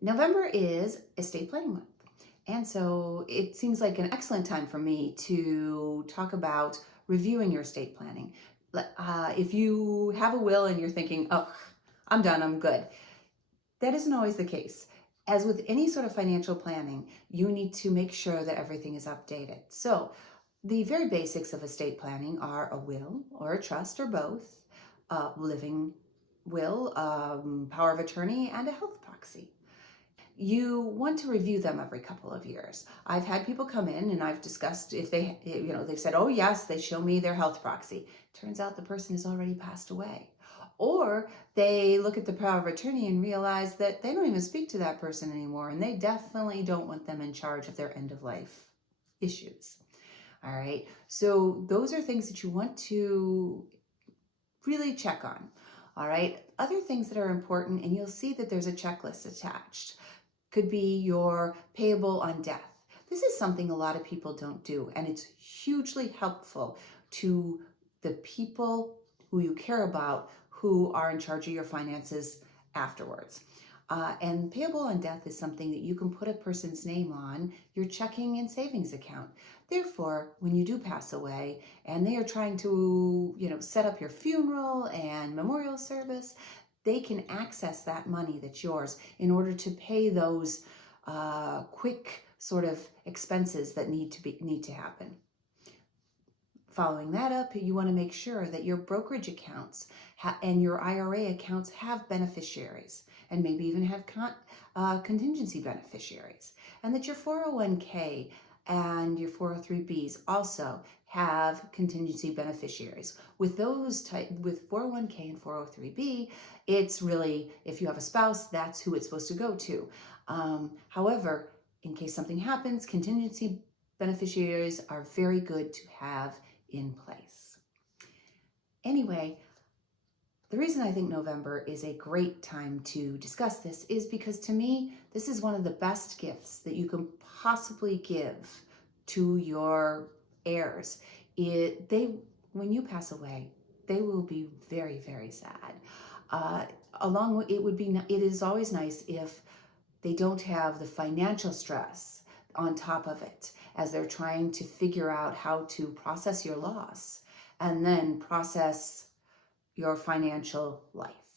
November is estate planning month. And so it seems like an excellent time for me to talk about reviewing your estate planning. If you have a will and you're thinking, oh, I'm done, I'm good, that isn't always the case. As with any sort of financial planning, you need to make sure that everything is updated. So the very basics of estate planning are a will or a trust or both, a living will, power of attorney, and a health proxy. You want to review them every couple of years. I've had people come in and I've discussed if they've said, oh yes, they show me their health proxy. Turns out the person has already passed away. Or they look at the power of attorney and realize that they don't even speak to that person anymore, and they definitely don't want them in charge of their end of life issues. All right, so those are things that you want to really check on. All right, other things that are important, and you'll see that there's a checklist attached, could be your payable on death. This is something a lot of people don't do, and it's hugely helpful to the people who you care about who are in charge of your finances afterwards. And payable on death is something that you can put a person's name on your checking and savings account. Therefore, when you do pass away and they are trying to, set up your funeral and memorial service, they can access that money that's yours in order to pay those quick sort of expenses that need to happen. Following that up, you want to make sure that your brokerage accounts and your IRA accounts have beneficiaries, and maybe even have contingency beneficiaries, and that your 401k and your 403bs also have contingency beneficiaries. With 401k and 403b, it's really, if you have a spouse, that's who it's supposed to go to. However, in case something happens, contingency beneficiaries are very good to have in place. Anyway, the reason I think November is a great time to discuss this is because, to me, this is one of the best gifts that you can possibly give to your heirs. When you pass away, they will be very, very sad. It is always nice if they don't have the financial stress on top of it as they're trying to figure out how to process your loss and then process your financial life.